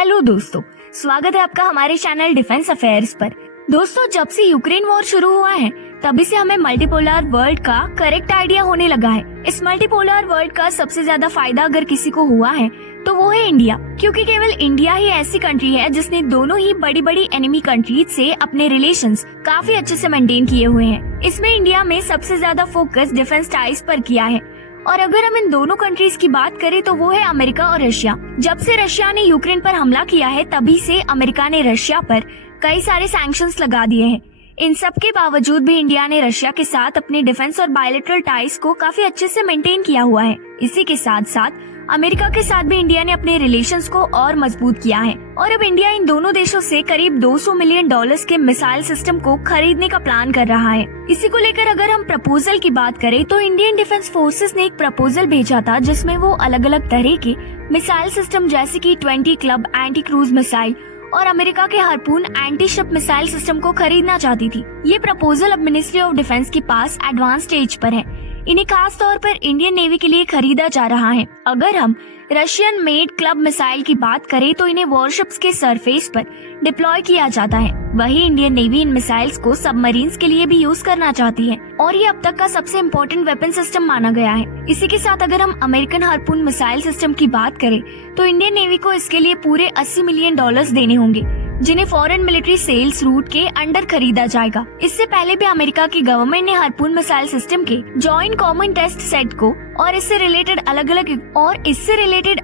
Hello दोस्तों, स्वागत है आपका हमारे चैनल डिफेंस अफेयर्स पर। दोस्तों, जब से यूक्रेन वॉर शुरू हुआ है तभी से हमें मल्टीपोलर वर्ल्ड का करेक्ट आइडिया होने लगा है। इस मल्टीपोलर वर्ल्ड का सबसे ज्यादा फायदा अगर किसी को हुआ है तो वो है इंडिया, क्योंकि केवल इंडिया ही ऐसी कंट्री है जिसने दोनों ही बड़ी बड़ी एनिमी कंट्रीज से अपने रिलेशंस काफी अच्छे से मेंटेन किए हुए हैं। इसमें इंडिया में सबसे ज्यादा फोकस डिफेंस टाइज पर किया है। और अगर हम इन दोनों कंट्रीज की बात करें तो वो है अमेरिका और रशिया। जब से रशिया ने यूक्रेन पर हमला किया है तभी से अमेरिका ने रशिया पर कई सारे सैंक्शंस लगा दिए हैं। इन सब के बावजूद भी इंडिया ने रशिया के साथ अपने डिफेंस और बायलैटरल टाइज को काफी अच्छे से मेंटेन किया हुआ है। इसी के साथ साथ अमेरिका के साथ भी इंडिया ने अपने रिलेशंस को और मजबूत किया है और अब इंडिया इन दोनों देशों से करीब $200 मिलियन के मिसाइल सिस्टम को खरीदने का प्लान कर रहा है। इसी को लेकर अगर हम प्रपोजल की बात करें तो इंडियन डिफेंस फोर्सेस ने एक प्रपोजल भेजा था जिसमें वो अलग अलग तरह के मिसाइल सिस्टम जैसे कि 20 क्लब एंटी क्रूज मिसाइल और अमेरिका के harpoon anti ship missile system को खरीदना चाहती थी। ये प्रपोजल अब मिनिस्ट्री ऑफ डिफेंस के पास एडवांस स्टेज पर है। इन्हें खास तौर पर इंडियन नेवी के लिए खरीदा जा रहा है। अगर हम रशियन मेड क्लब मिसाइल की बात करें तो इन्हें वॉरशिप्स के सरफेस पर डिप्लॉय किया जाता है। वही इंडियन नेवी इन मिसाइल्स को सबमरीन्स के लिए भी यूज करना चाहती है और ये अब तक का सबसे इम्पोर्टेंट वेपन सिस्टम माना गया है। इसी के साथ अगर हम अमेरिकन हार्पून मिसाइल सिस्टम की बात करें तो इंडियन नेवी को इसके लिए पूरे $80 मिलियन देने होंगे, जिन्हें फॉरेन मिलिट्री सेल्स रूट के अंडर खरीदा जाएगा। इससे पहले भी अमेरिका की गवर्नमेंट ने हार्पून मिसाइल सिस्टम के जॉइंट कॉमन टेस्ट सेट को और इससे रिलेटेड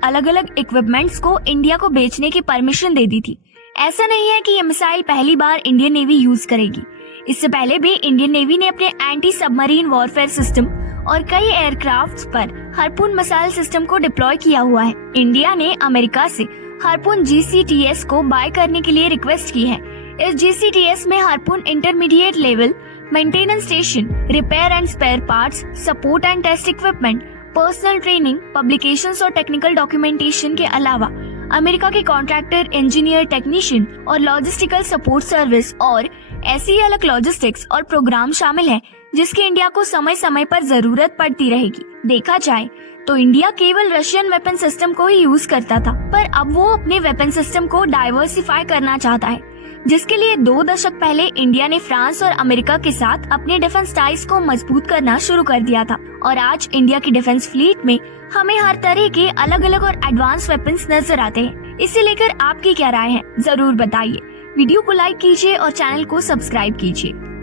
अलग अलग इक्विपमेंट्स को इंडिया को बेचने की परमिशन दे दी थी। ऐसा नहीं है कि ये मिसाइल पहली बार इंडियन नेवी यूज करेगी। इससे पहले भी इंडियन नेवी ने अपने एंटी सबमरीन वॉरफेयर सिस्टम और कई एयरक्राफ्ट्स पर हार्पून मिसाइल सिस्टम को डिप्लॉय किया हुआ है। इंडिया ने अमेरिका से हार्पून GCTS को बाय करने के लिए रिक्वेस्ट की है। इस GCTS में Harpoon intermediate level maintenance station, repair and spare parts, support and test equipment, personnel training, publications और टेक्निकल डॉक्यूमेंटेशन के अलावा अमेरिका के कॉन्ट्रैक्टर, इंजीनियर, टेक्नीशियन और लॉजिस्टिकल सपोर्ट सर्विस और ऐसी ही अलग लॉजिस्टिक्स और प्रोग्राम शामिल है जिसकी इंडिया को समय समय पर जरूरत पड़ती रहेगी। देखा जाए तो इंडिया केवल रशियन वेपन सिस्टम को ही यूज करता था, पर अब वो अपने वेपन सिस्टम को डाइवर्सिफाई करना चाहता है, जिसके लिए 2 दशक पहले इंडिया ने फ्रांस और अमेरिका के साथ अपने डिफेंस टाइज को मजबूत करना शुरू कर दिया था। और आज इंडिया की डिफेंस फ्लीट में हमें हर तरह के अलग अलग और एडवांस वेपन्स नजर आते हैं। इसे लेकर आपकी क्या राय है, जरूर बताइए। वीडियो को लाइक कीजिए और चैनल को सब्सक्राइब कीजिए।